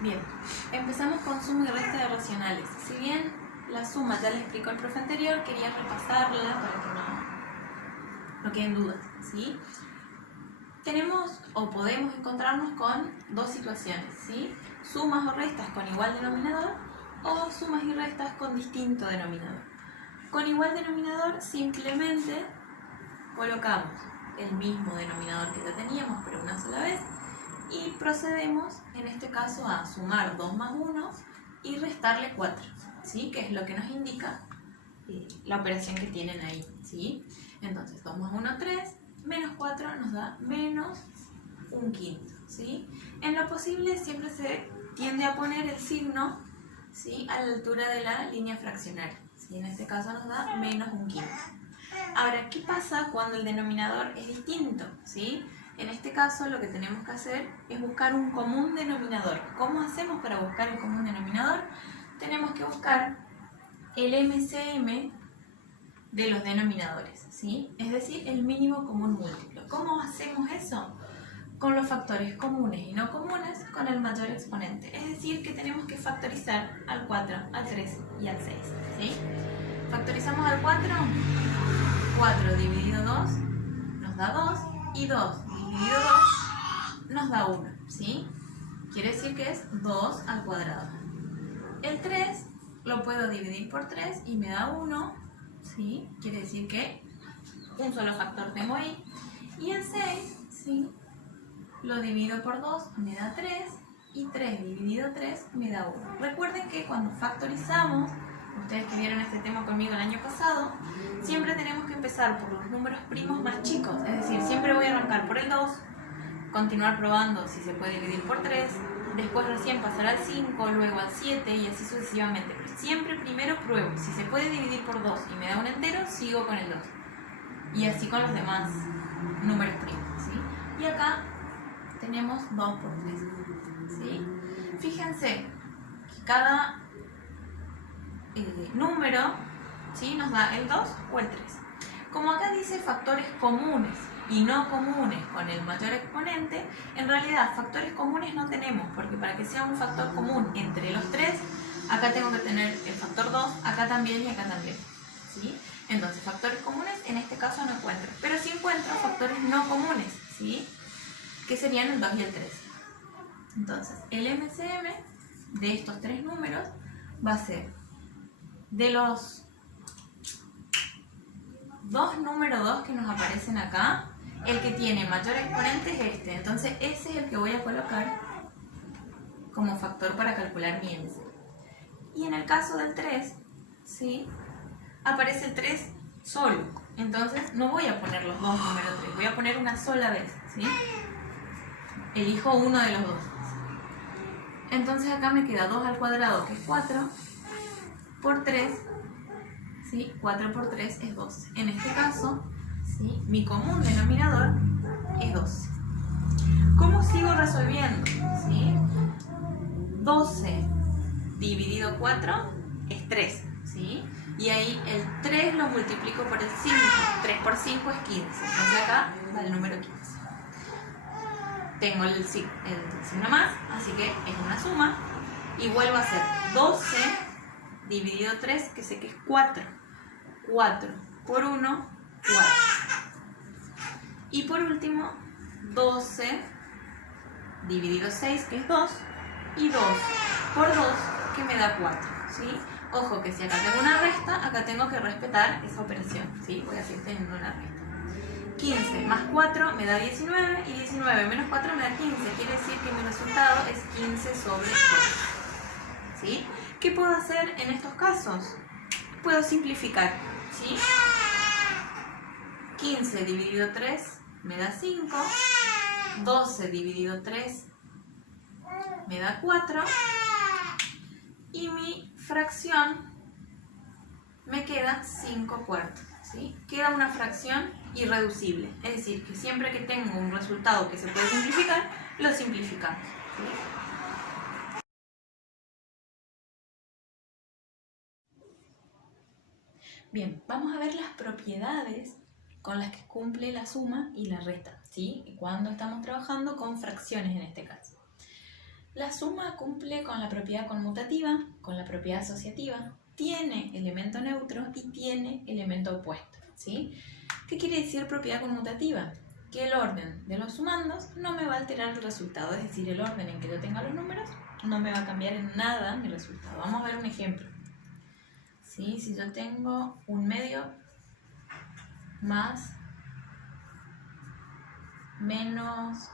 Bien, empezamos con suma y resta de racionales. Si bien la suma ya la explicó el profe anterior, quería repasarla para que no queden dudas, ¿sí? Tenemos o podemos encontrarnos con dos situaciones, ¿sí? Sumas o restas con igual denominador o sumas y restas con distinto denominador. Con igual denominador simplemente colocamos el mismo denominador que ya teníamos, pero una sola vez, y procedemos en este caso a sumar 2 más 1 y restarle 4, ¿sí? Que es lo que nos indica la operación que tienen ahí, ¿sí? Entonces 2 más 1, 3, menos 4 nos da menos un quinto, ¿sí? En lo posible siempre se tiende a poner el signo, ¿sí? A la altura de la línea fraccionaria, ¿sí? En este caso nos da menos un quinto. Ahora, ¿qué pasa cuando el denominador es distinto? ¿Sí? En este caso lo que tenemos que hacer es buscar un común denominador. ¿Cómo hacemos para buscar el común denominador? Tenemos que buscar el MCM de los denominadores, ¿sí? Es decir, el mínimo común múltiplo. ¿Cómo hacemos eso? Con los factores comunes y no comunes con el mayor exponente. Es decir, que tenemos que factorizar al 4, al 3 y al 6, ¿sí? Factorizamos al 4, 4 dividido 2 nos da 2 y 2 dividido 2 nos da 1, ¿sí? Quiere decir que es 2 al cuadrado. El 3 lo puedo dividir por 3 y me da 1, ¿sí? Quiere decir que un solo factor tengo ahí. Y el 6, ¿sí? Lo divido por 2, me da 3 y 3 dividido 3 me da 1. Recuerden que cuando factorizamos, ustedes que vieron este tema conmigo el año pasado, siempre tenemos que empezar por los números primos más chicos, es decir, siempre voy a arrancar por el 2, continuar probando si se puede dividir por 3, después recién pasar al 5, luego al 7 y así sucesivamente, pero siempre primero pruebo, si se puede dividir por 2 y me da un entero, sigo con el 2 y así con los demás números primos, ¿sí? Y acá tenemos 2 por 3, ¿sí? Fíjense que cada número, ¿sí? Nos da el 2 o el 3. Como acá dice factores comunes y no comunes con el mayor exponente, en realidad factores comunes no tenemos, porque para que sea un factor común entre los 3, acá tengo que tener el factor 2, acá también y acá también, ¿sí? Entonces factores comunes en este caso no encuentro, pero sí encuentro factores no comunes, ¿sí? Que serían el 2 y el 3. Entonces el MCM de estos tres números va a ser de los dos números 2 que nos aparecen acá, el que tiene mayor exponente es este. Entonces ese es el que voy a colocar como factor para calcular mi MC. Y en el caso del 3, ¿sí? Aparece el 3 solo. Entonces no voy a poner los dos números 3, voy a poner una sola vez, ¿sí? Elijo uno de los dos. Entonces acá me queda 2 al cuadrado, que es 4, por 3, ¿sí? 4 por 3 es 12. En este caso, ¿sí? Mi común denominador es 12. ¿Cómo sigo resolviendo? ¿Sí? 12 dividido 4 es 3, ¿sí? Y ahí el 3 lo multiplico por el 5. 3 por 5 es 15. Entonces acá va el número 15. Tengo el signo más, así que es una suma. Y vuelvo a hacer 12 dividido 3, que sé que es 4. 4 por 1, 4. Y por último, 12 dividido 6, que es 2. Y 2 por 2, que me da 4, ¿sí? Ojo que si acá tengo una resta, acá tengo que respetar esa operación, ¿sí? Voy a seguir teniendo una resta. 15 más 4 me da 19 y 19 menos 4 me da 15. Quiere decir que mi resultado es 15 sobre 2. ¿Sí? ¿Qué puedo hacer en estos casos? Puedo simplificar, ¿sí? 15 dividido 3 me da 5. 12 dividido 3 me da 4. Y mi fracción me queda 5 cuartos, ¿sí? Queda una fracción irreducible, es decir, que siempre que tengo un resultado que se puede simplificar, lo simplificamos, ¿sí? Bien, vamos a ver las propiedades con las que cumple la suma y la resta, ¿sí? Cuando estamos trabajando con fracciones en este caso. La suma cumple con la propiedad conmutativa, con la propiedad asociativa, tiene elemento neutro y tiene elemento opuesto, ¿sí? ¿Qué quiere decir propiedad conmutativa? Que el orden de los sumandos no me va a alterar el resultado, es decir, el orden en que yo tenga los números no me va a cambiar en nada mi resultado. Vamos a ver un ejemplo. ¿Sí? Si yo tengo un medio más menos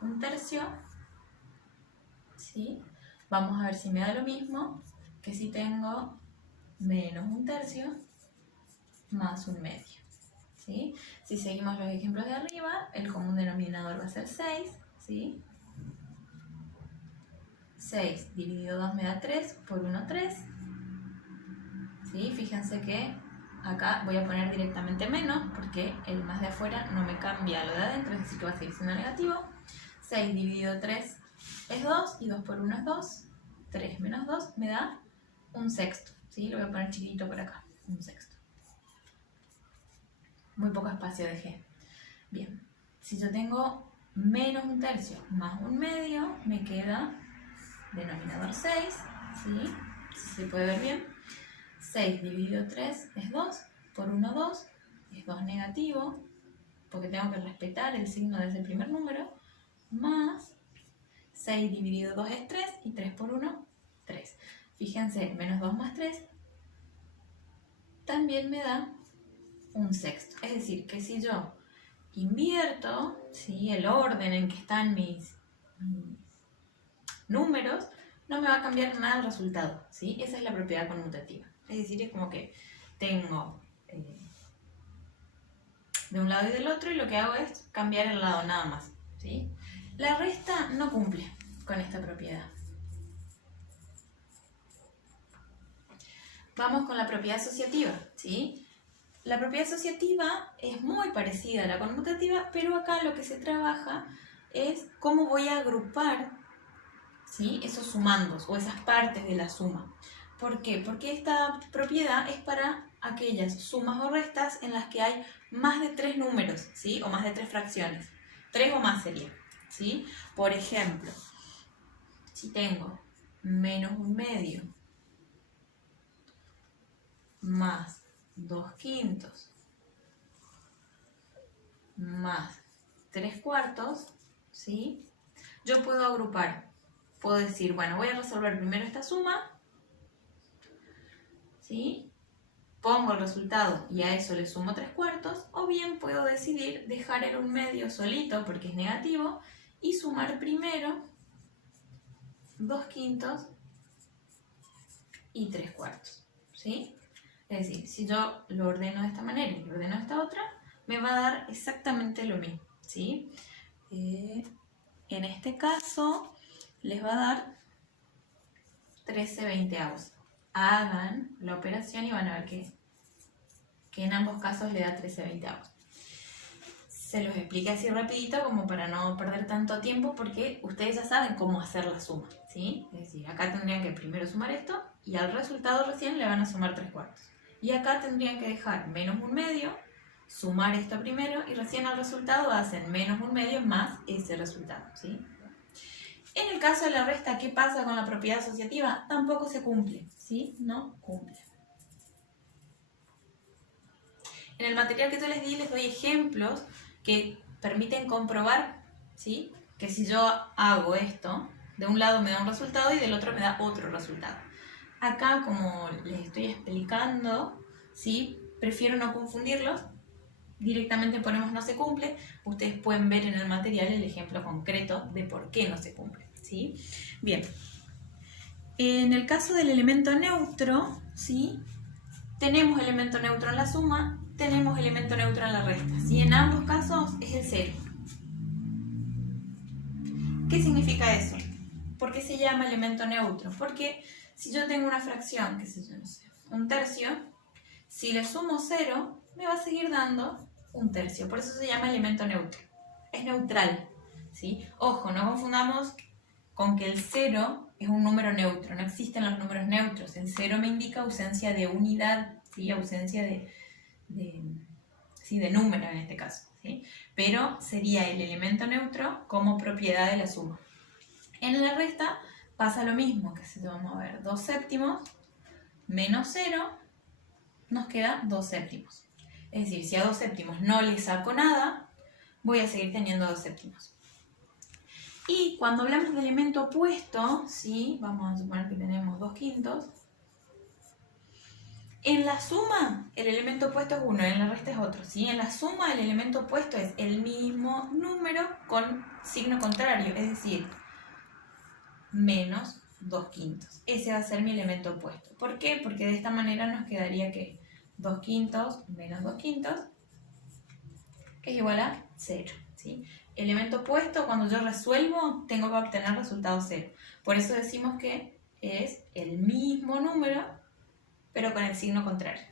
un tercio, ¿sí? Vamos a ver si me da lo mismo que si tengo menos un tercio más un medio, ¿sí? Si seguimos los ejemplos de arriba, el común denominador va a ser 6, ¿sí? 6 dividido 2 me da 3, por 1 3, ¿sí? Fíjense que acá voy a poner directamente menos porque el más de afuera no me cambia lo de adentro, es decir que va a seguir siendo negativo. 6 dividido 3 es 2 y 2 por 1 es 2. 3 menos 2 me da un sexto, ¿sí? Lo voy a poner chiquitito por acá, un sexto. Muy poco espacio dejé. Bien, si yo tengo menos un tercio más un medio, me queda denominador 6, ¿sí? Se puede ver bien. 6 dividido 3 es 2, por 1 2, es 2 negativo, porque tengo que respetar el signo de ese primer número, más 6 dividido 2 es 3, y 3 por 1, 3. Fíjense, menos 2 más 3 también me da un sexto. Es decir, que si yo invierto, ¿sí?, el orden en que están mis números, no me va a cambiar nada el resultado, ¿sí? Esa es la propiedad conmutativa. Es decir, es como que tengo de un lado y del otro y lo que hago es cambiar el lado nada más, ¿sí? La resta no cumple con esta propiedad. Vamos con la propiedad asociativa, ¿sí? La propiedad asociativa es muy parecida a la conmutativa, pero acá lo que se trabaja es cómo voy a agrupar, ¿sí?, esos sumandos o esas partes de la suma. ¿Por qué? Porque esta propiedad es para aquellas sumas o restas en las que hay más de 3 números, ¿sí?, o más de 3 fracciones. 3 o más sería, ¿sí? Por ejemplo, si tengo menos un medio más 2 quintos más 3 cuartos, ¿sí?, yo puedo agrupar. Puedo decir, bueno, voy a resolver primero esta suma, ¿sí? Pongo el resultado y a eso le sumo 3 cuartos, o bien puedo decidir dejar el 1 medio solito porque es negativo y sumar primero 2 quintos y 3 cuartos, ¿sí? Es decir, si yo lo ordeno de esta manera y lo ordeno de esta otra, me va a dar exactamente lo mismo, ¿sí? En este caso les va a dar 13/20. Hagan la operación y van a ver que en ambos casos le da 13/20. Se los expliqué así rapidito como para no perder tanto tiempo porque ustedes ya saben cómo hacer la suma, ¿sí? Es decir, acá tendrían que primero sumar esto y al resultado recién le van a sumar 3 cuartos. Y acá tendrían que dejar menos 1 medio, sumar esto primero y recién al resultado hacen menos 1 medio más ese resultado, ¿sí? En el caso de la resta, ¿qué pasa con la propiedad asociativa? Tampoco se cumple, ¿sí? No cumple. En el material que yo les di les doy ejemplos que permiten comprobar, ¿sí?, que si yo hago esto, de un lado me da un resultado y del otro me da otro resultado. Acá, como les estoy explicando, ¿sí?, prefiero no confundirlos, directamente ponemos no se cumple. Ustedes pueden ver en el material el ejemplo concreto de por qué no se cumple, ¿sí? Bien, en el caso del elemento neutro, ¿sí?, tenemos elemento neutro en la suma, tenemos elemento neutro en la resta, ¿sí? En ambos casos es el 0. ¿Qué significa eso? ¿Por qué se llama elemento neutro? Porque si yo tengo una fracción, qué sé yo, no sé, un tercio, si le sumo 0, me va a seguir dando un tercio. Por eso se llama elemento neutro. Es neutral, ¿sí? Ojo, no confundamos con que el 0 es un número neutro. No existen los números neutros. El 0 me indica ausencia de unidad, ¿sí?, ausencia de número en este caso, ¿sí? Pero sería el elemento neutro como propiedad de la suma. En la resta pasa lo mismo, que si vamos a ver 2 séptimos menos 0, nos queda 2 séptimos. Es decir, si a 2 séptimos no le saco nada, voy a seguir teniendo 2 séptimos. Y cuando hablamos de elemento opuesto, ¿sí? Vamos a suponer que tenemos 2 quintos. En la suma, el elemento opuesto es 1, en la resta es otro, ¿sí? En la suma, el elemento opuesto es el mismo número con signo contrario, es decir, menos 2 quintos. Ese va a ser mi elemento opuesto. ¿Por qué? Porque de esta manera nos quedaría que 2 quintos menos 2 quintos es igual a 0, ¿sí? Elemento opuesto, cuando yo resuelvo, tengo que obtener resultado 0. Por eso decimos que es el mismo número, pero con el signo contrario.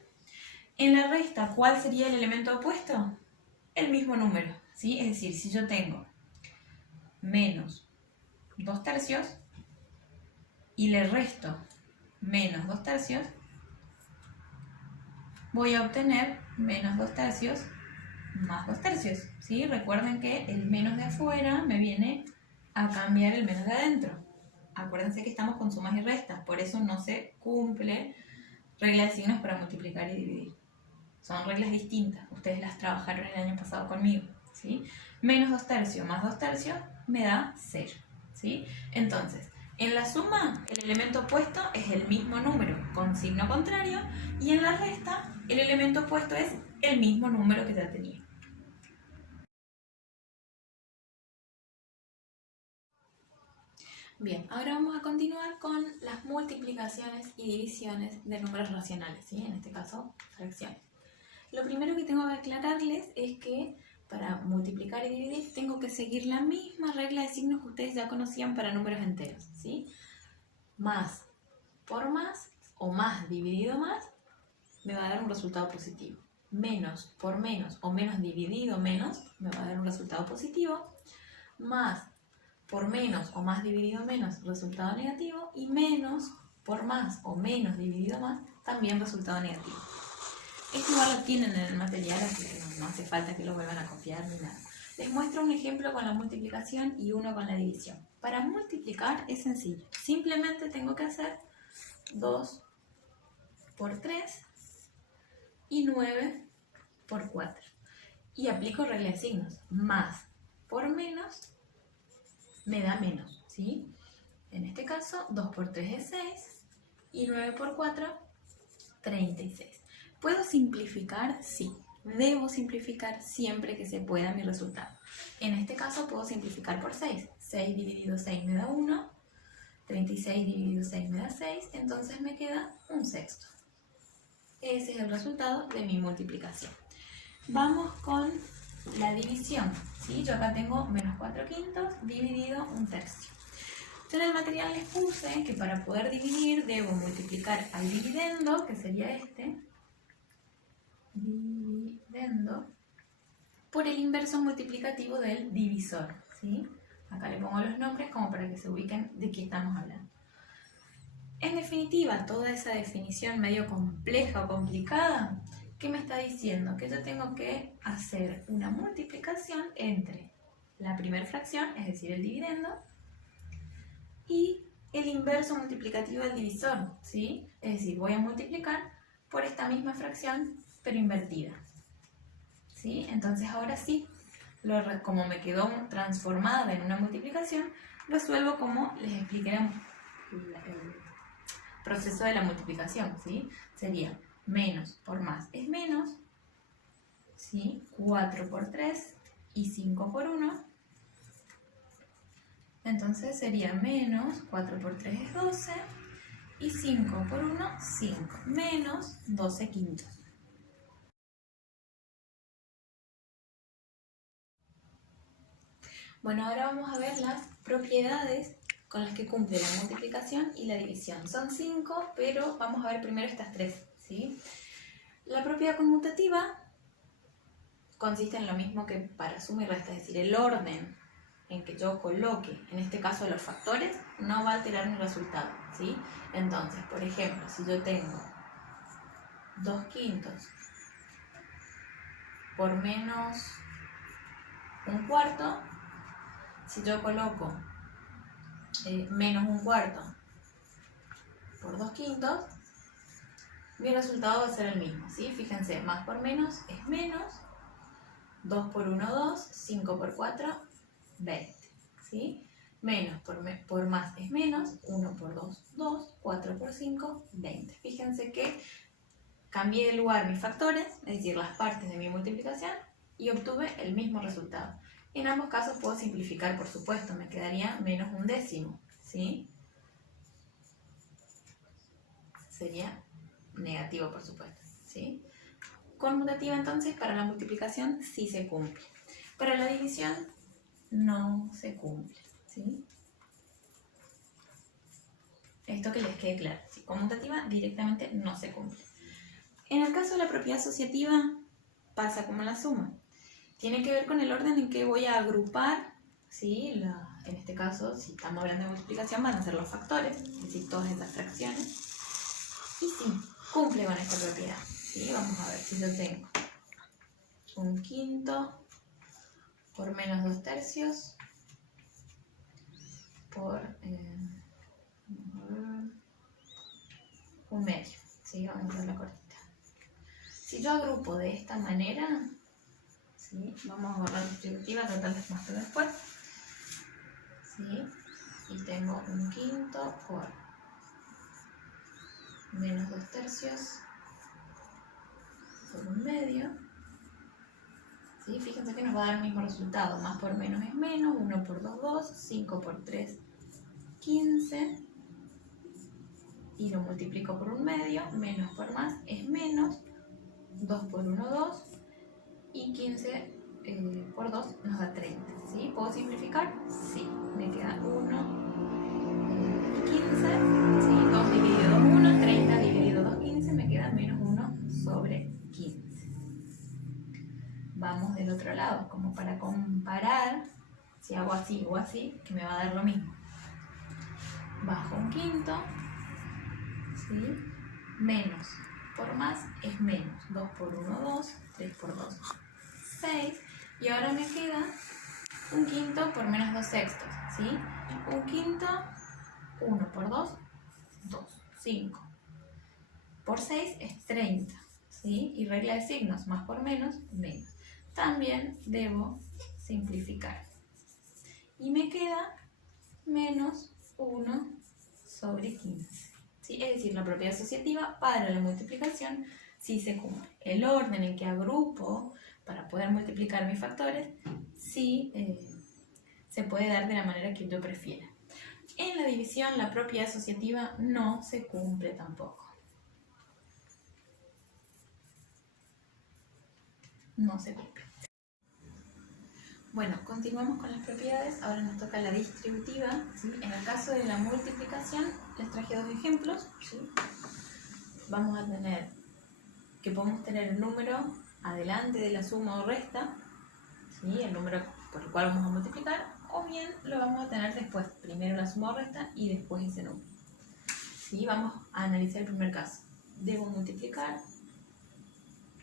En la resta, ¿cuál sería el elemento opuesto? El mismo número, ¿sí? Es decir, si yo tengo menos 2 tercios y le resto menos 2 tercios, voy a obtener menos 2 tercios más 2 tercios, ¿sí? Recuerden que el menos de afuera me viene a cambiar el menos de adentro. Acuérdense que estamos con sumas y restas, por eso no se cumple regla de signos para multiplicar y dividir. Son reglas distintas, ustedes las trabajaron el año pasado conmigo, ¿sí? Menos 2 tercios más 2 tercios me da 0, ¿sí? Entonces, en la suma, el elemento opuesto es el mismo número con signo contrario, y en la resta, el elemento opuesto es el mismo número que ya tenía. Bien, ahora vamos a continuar con las multiplicaciones y divisiones de números racionales, ¿sí? En este caso, fracciones. Lo primero que tengo que aclararles es que para multiplicar y dividir tengo que seguir la misma regla de signos que ustedes ya conocían para números enteros, ¿sí? Más por más o más dividido más me va a dar un resultado positivo. Menos por menos o menos dividido menos me va a dar un resultado positivo. Más por menos o más dividido menos, resultado negativo. Y menos por más o menos dividido más, también resultado negativo. Esto igual lo tienen en el material, así que no hace falta que lo vuelvan a copiar ni nada. Les muestro un ejemplo con la multiplicación y uno con la división. Para multiplicar es sencillo. Simplemente tengo que hacer 2 por 3 y 9 por 4. Y aplico regla de signos. Más por menos me da menos, ¿sí? En este caso, 2 por 3 es 6 y 9 por 4, 36. ¿Puedo simplificar? Sí. Debo simplificar siempre que se pueda mi resultado. En este caso puedo simplificar por 6. 6 dividido 6 me da 1. 36 dividido 6 me da 6. Entonces me queda un sexto. Ese es el resultado de mi multiplicación. Vamos con la división, ¿sí? Yo acá tengo menos 4 quintos dividido un tercio. Yo en el material les puse que para poder dividir debo multiplicar al dividendo, que sería este, dividendo, por el inverso multiplicativo del divisor, ¿sí? Acá le pongo los nombres como para que se ubiquen de qué estamos hablando. En definitiva, toda esa definición medio compleja o complicada, ¿qué me está diciendo? Que yo tengo que hacer una multiplicación entre la primera fracción, es decir, el dividendo, y el inverso multiplicativo del divisor, ¿sí? Es decir, voy a multiplicar por esta misma fracción, pero invertida, ¿sí? Entonces ahora sí, como me quedó transformada en una multiplicación, resuelvo como les expliqué el proceso de la multiplicación, ¿sí? Sería menos por más es menos, ¿sí? 4 por 3 y 5 por 1. Entonces sería menos 4 por 3 es 12 y 5 por 1, 5. Menos 12 quintos. Bueno, ahora vamos a ver las propiedades con las que cumple la multiplicación y la división. Son 5, pero vamos a ver primero estas 3, ¿sí? La propiedad conmutativa consiste en lo mismo que para suma y resta, es decir, el orden en que yo coloque, en este caso los factores, no va a alterar mi resultado, ¿sí? Entonces, por ejemplo, si yo tengo 2 quintos por menos un cuarto, si yo coloco menos 1/4 por 2/5, mi resultado va a ser el mismo, ¿sí? Fíjense, más por menos es menos, 2 por 1, 2, 5 por 4, 20, ¿sí? Menos por más es menos, 1 por 2, 2, 4 por 5, 20. Fíjense que cambié de lugar mis factores, es decir, las partes de mi multiplicación, y obtuve el mismo resultado. En ambos casos puedo simplificar, por supuesto, me quedaría menos 1/10, ¿sí? Sería negativo, por supuesto, ¿sí? Conmutativa, entonces, para la multiplicación sí se cumple. Para la división no se cumple, ¿sí? Esto que les quede claro, ¿sí? Conmutativa directamente no se cumple. En el caso de la propiedad asociativa pasa como la suma. Tiene que ver con el orden en que voy a agrupar, ¿sí? En este caso, si estamos hablando de multiplicación, van a ser los factores, es decir, todas estas fracciones. Y sí, cumple con esta propiedad, ¿sí? Vamos a ver si yo tengo 1/5 por menos 2/3 por 1/2, ¿sí? Vamos a hacer la cortita. Si yo agrupo de esta manera, ¿sí? Vamos a borrar la distributiva, tratar de mostrarlo después, ¿sí? Y tengo 1/5 por menos 2/3 por 1/2, ¿sí? Fíjense que nos va a dar el mismo resultado, más por menos es menos, 1 por 2, 2, 5 por 3, 15, y lo multiplico por 1/2, menos por más es menos, 2 por 1, 2, y 15 por 2 nos da 30, ¿sí? ¿Puedo simplificar? Sí, me queda 1 y 15, ¿sí? 2 dividido 2, 1, 30 dividido 2, 15, me queda menos 1 sobre 15. Vamos del otro lado, como para comparar, si hago así o así, que me va a dar lo mismo. Bajo 1/5, ¿sí? Menos por más es menos, 2 por 1, 2, 3 por 2, 6, y ahora me queda 1/5 por menos 2/6, ¿sí? 1/5, 1 por 2, 2, 5, por 6 es 30, ¿sí? Y regla de signos, más por menos, menos. También debo simplificar. Y me queda menos 1 sobre 15. ¿Sí? Es decir, la propiedad asociativa para la multiplicación sí se cumple. El orden en que agrupo para poder multiplicar mis factores sí se puede dar de la manera que yo prefiera. En la división, la propiedad asociativa no se cumple tampoco. No se cumple. Bueno, continuamos con las propiedades. Ahora nos toca la distributiva, ¿sí? En el caso de la multiplicación, les traje dos ejemplos, ¿sí? Vamos a tener que podemos tener el número adelante de la suma o resta, ¿sí? El número por el cual vamos a multiplicar, o bien lo vamos a tener después, primero la suma o resta y después ese número, ¿sí? Vamos a analizar el primer caso. Debo multiplicar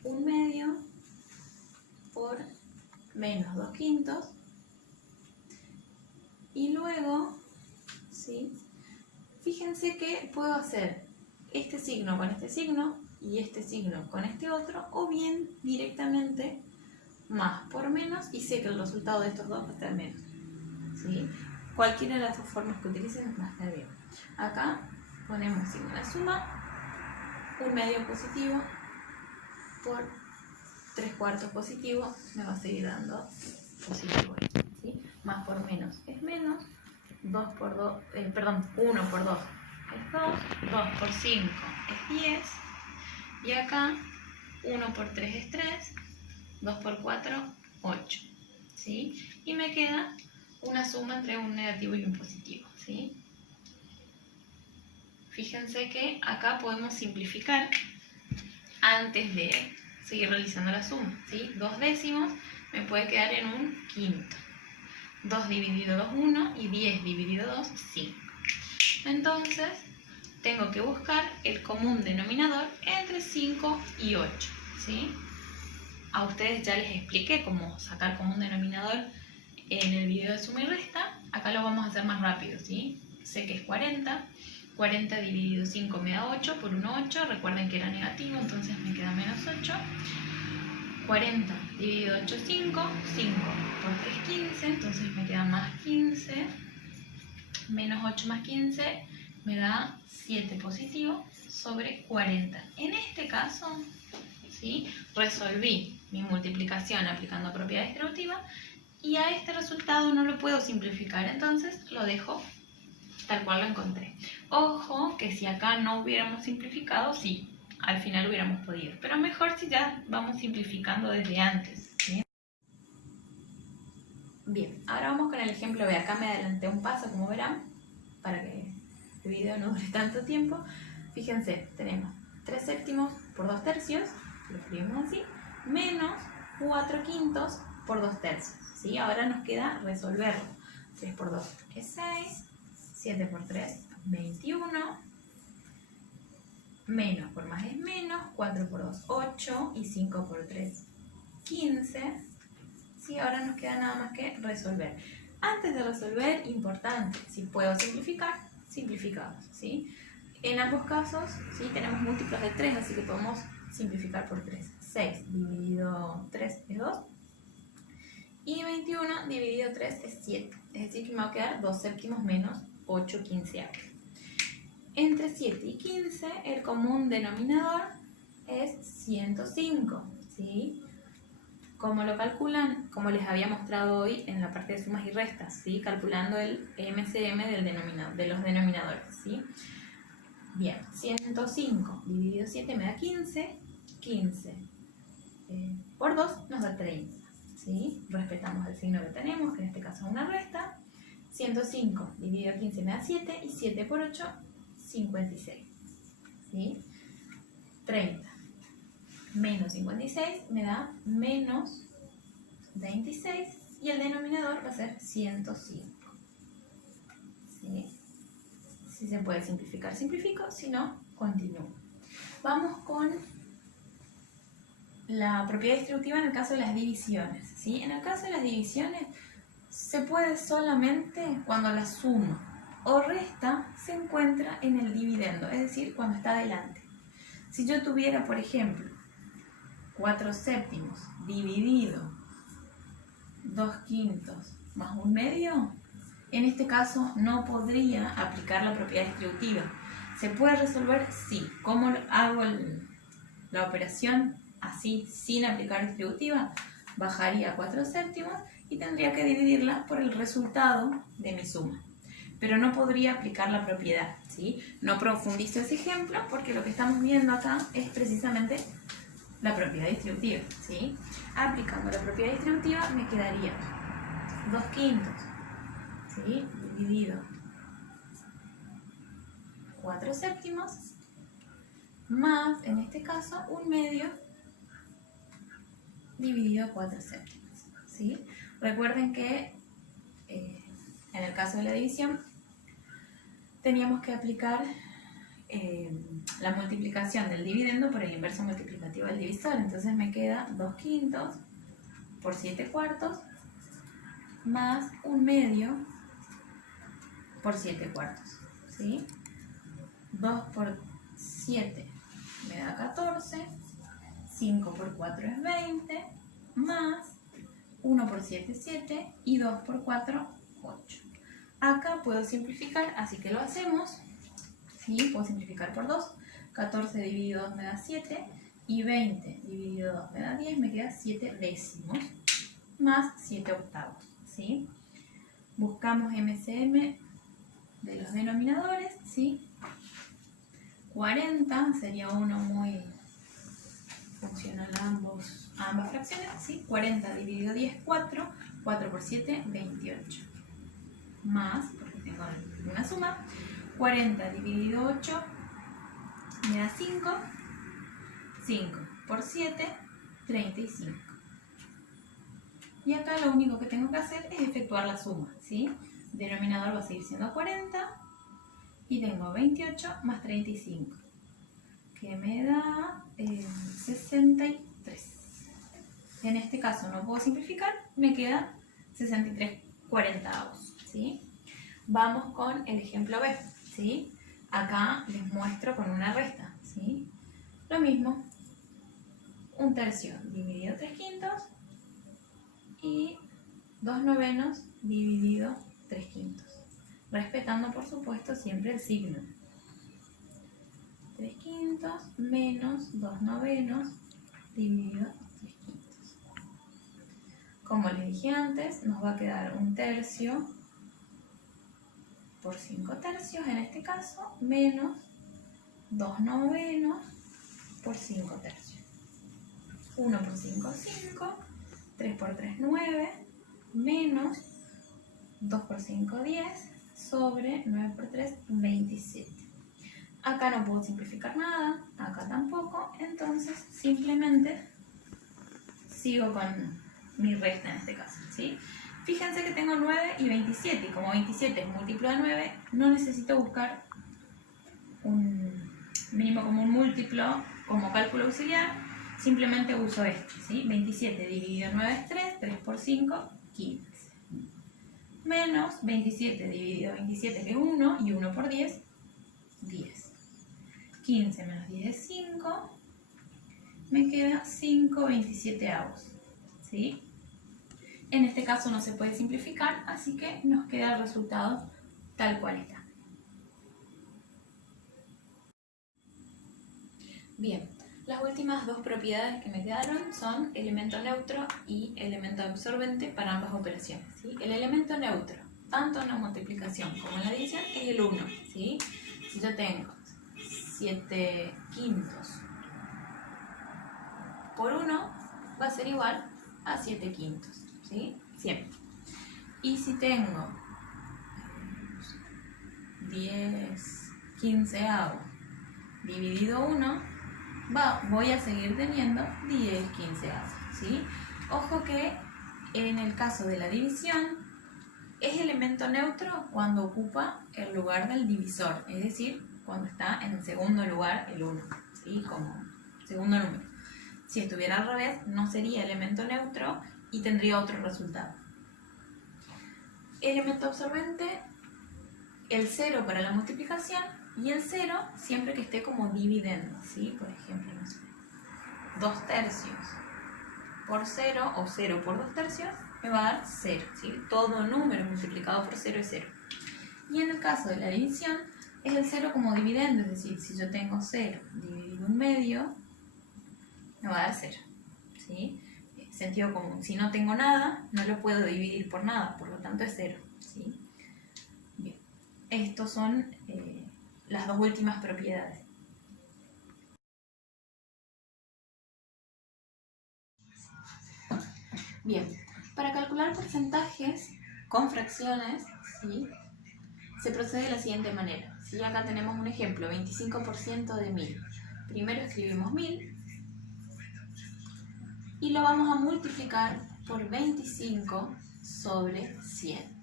1/2 por menos 2/5, y luego, ¿sí? Fíjense que puedo hacer este signo con este signo y este signo con este otro, o bien directamente más por menos, y sé que el resultado de estos dos va a estar menos, ¿sí? Cualquiera de las dos formas que utilicen va a estar bien. Acá ponemos signo de suma, 1/2 positivo por 3/4 positivo, me va a seguir dando positivo, ¿sí? Más por menos es menos, 1 por 2 es 2, 2 por 5 es 10, y acá 1 por 3 es 3, 2 por 4, 8, ¿sí? Y me queda una suma entre un negativo y un positivo, ¿sí? Fíjense que acá podemos simplificar antes de seguir realizando la suma, ¿sí? 2 décimos me puede quedar en 1/5. 2 dividido 2, 1, y 10 dividido 2, 5. Entonces, tengo que buscar el común denominador entre 5 y 8, ¿sí? A ustedes ya les expliqué cómo sacar común denominador en el video de suma y resta. Acá lo vamos a hacer más rápido, ¿sí? Sé que es 40. 40 dividido 5 me da 8, por 1 8, recuerden que era negativo, entonces me queda menos 8. 40 dividido 8, 5, 5 por 3, 15, entonces me queda más 15, menos 8 más 15 me da 7 positivo sobre 40. En este caso, ¿sí?, resolví mi multiplicación aplicando propiedad distributiva y a este resultado no lo puedo simplificar, entonces lo dejo tal cual lo encontré. Ojo que si acá no hubiéramos simplificado, sí, al final hubiéramos podido, pero mejor si ya vamos simplificando desde antes, ¿sí? Bien, ahora vamos con el ejemplo B. Acá me adelanté un paso, como verán, para que el video no dure tanto tiempo. Fíjense, tenemos 3 séptimos por 2 tercios, lo escribimos así, menos 4 quintos por 2 tercios, ¿sí? Ahora nos queda resolverlo. 3 por 2 es 6, 7 por 3, 21, menos por más es menos, 4 por 2, 8, y 5 por 3, 15. Sí, ahora nos queda nada más que resolver. Antes de resolver, importante, si puedo simplificar, simplificamos, ¿sí? En ambos casos, ¿sí?, tenemos múltiplos de 3, así que podemos simplificar por 3. 6 dividido 3 es 2. Y 21 dividido 3 es 7. Es decir, que me va a quedar 2 séptimos menos 8 quinceavos. Entre 7 y 15, el común denominador es 105, ¿sí? ¿Cómo lo calculan? Como les había mostrado hoy en la parte de sumas y restas, ¿sí?, calculando el MCM de los denominadores, ¿sí? Bien, 105 dividido 7 me da 15, 15 por 2 nos da 30, ¿sí? Respetamos el signo que tenemos, que en este caso es una resta. 105 dividido 15 me da 7, y 7 por 8, 56, ¿sí? 30 menos 56 me da menos 26, y el denominador va a ser 105, ¿sí? Si se puede simplificar, simplifico, si no, continúo. Vamos con la propiedad distributiva en el caso de las divisiones, ¿sí? En el caso de las divisiones se puede solamente cuando la suma o resta se encuentra en el dividendo, es decir, cuando está adelante. Si yo tuviera, por ejemplo, 4 séptimos dividido 2 quintos más 1 medio, en este caso no podría aplicar la propiedad distributiva. ¿Se puede resolver? Sí. ¿Cómo hago la operación así sin aplicar distributiva? Bajaría 4 séptimos y tendría que dividirla por el resultado de mi suma. Pero no podría aplicar la propiedad, ¿sí? No profundizo ese ejemplo porque lo que estamos viendo acá es precisamente la propiedad distributiva, ¿sí? Aplicando la propiedad distributiva me quedaría 2 quintos, ¿sí?, dividido 4 séptimos más, en este caso, 1 medio dividido 4 séptimos, ¿sí? Recuerden que en el caso de la división teníamos que aplicar la multiplicación del dividendo por el inverso multiplicativo del divisor. Entonces me queda 2 quintos por 7 cuartos más 1 medio por 7 cuartos, ¿sí? 2 por 7 me da 14, 5 por 4 es 20, más 1 por 7 es 7, y 2 por 4, 8. Acá puedo simplificar, así que lo hacemos, ¿sí? Puedo simplificar por 2, 14 dividido 2 me da 7, y 20 dividido 2 me da 10, me queda 7 décimos, más 7 octavos, ¿sí? Buscamos MCM de los denominadores, ¿sí? 40 sería uno muy funcional a ambas fracciones, ¿sí? 40 dividido 10, 4, 4 por 7, 28, más, porque tengo una suma, 40 dividido 8 me da 5, 5 por 7, 35. Y acá lo único que tengo que hacer es efectuar la suma, ¿sí? El denominador va a seguir siendo 40, y tengo 28 más 35, que me da 63. En este caso no puedo simplificar, me queda 63 cuarentaavos, ¿sí? Vamos con el ejemplo B, ¿sí? Acá les muestro con una resta, ¿sí? Lo mismo, 1/3 dividido 3/5 y 2/9 dividido 3/5. Respetando, por supuesto, siempre el signo. 3/5 menos 2/9 dividido 3/5. Como les dije antes, nos va a quedar 1/3 por 5/3 en este caso, menos 2/9 por 5/3. 1 por 5, 5, 3 por 3, 9, menos 2 por 5, 10, sobre 9 por 3, 27. Acá no puedo simplificar nada, acá tampoco, entonces simplemente sigo con mi resta en este caso, ¿sí? Fíjense que tengo 9 y 27, y como 27 es múltiplo de 9, no necesito buscar un mínimo común múltiplo como cálculo auxiliar, simplemente uso este, ¿sí? 27 dividido 9 es 3, 3 por 5, 15. Menos 27 dividido 27 que es 1, y 1 por 10, 10. 15 menos 10 es 5, me queda 5/27, ¿sí? En este caso no se puede simplificar, así que nos queda el resultado tal cual está. Bien, las últimas dos propiedades que me quedaron son elemento neutro y elemento absorbente para ambas operaciones, ¿sí? El elemento neutro, tanto en la multiplicación como en la división, es el 1, ¿sí? Si yo tengo 7/5 por 1, va a ser igual a 7/5, ¿sí? Siempre. Y si tengo 10/15 dividido 1, voy a seguir teniendo 10/15, ¿sí? Ojo que en el caso de la división es elemento neutro cuando ocupa el lugar del divisor, es decir, cuando está en el segundo lugar el 1, ¿sí? Como segundo número. Si estuviera al revés, no sería elemento neutro y tendría otro resultado. Elemento absorbente, el 0 para la multiplicación y el 0 siempre que esté como dividendo, ¿sí? Por ejemplo, no sé, 2/3 por 0 o 0 por 2/3 me va a dar 0, ¿sí? Todo número multiplicado por 0 es 0. Y en el caso de la división, es el 0 como dividendo, es decir, si yo tengo 0 dividido 1/2, me va a dar 0, ¿sí? Sentido común, si no tengo nada, no lo puedo dividir por nada, por lo tanto es 0, ¿sí? Bien, estos son las dos últimas propiedades. Bien, para calcular porcentajes con fracciones, ¿sí? Se procede de la siguiente manera. Si acá tenemos un ejemplo, 25% de 1000. Primero escribimos 1000 y lo vamos a multiplicar por 25 sobre 100.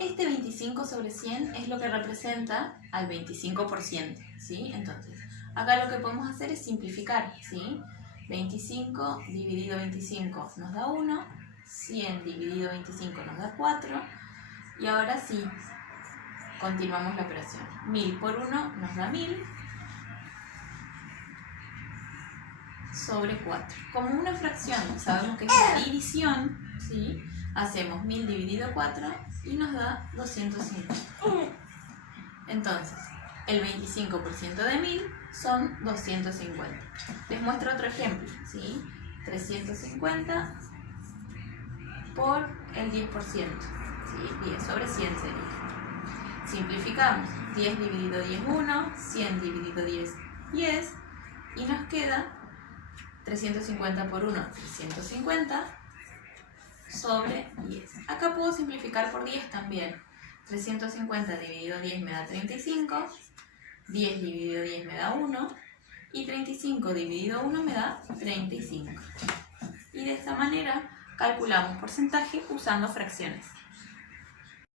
Este 25 sobre 100 es lo que representa al 25%, ¿sí? Entonces, acá lo que podemos hacer es simplificar, ¿sí? 25 dividido 25 nos da 1, 100 dividido 25 nos da 4, y ahora sí, continuamos la operación. 1000 por 1 nos da 1000 sobre 4. Como una fracción sabemos que es una división, ¿sí? Hacemos 1000 dividido 4 y nos da 250. Entonces, el 25% de 1000 son 250. Les muestro otro ejemplo, ¿sí? 350 por el 10%, ¿sí? 10 sobre 100 sería. Simplificamos. 10 dividido 10, 1, 100 dividido 10, 10, y nos queda 350 por 1, 350 sobre 10. Acá puedo simplificar por 10 también. 350 dividido 10 me da 35, 10 dividido 10 me da 1, y 35 dividido 1 me da 35. Y de esta manera calculamos porcentaje usando fracciones.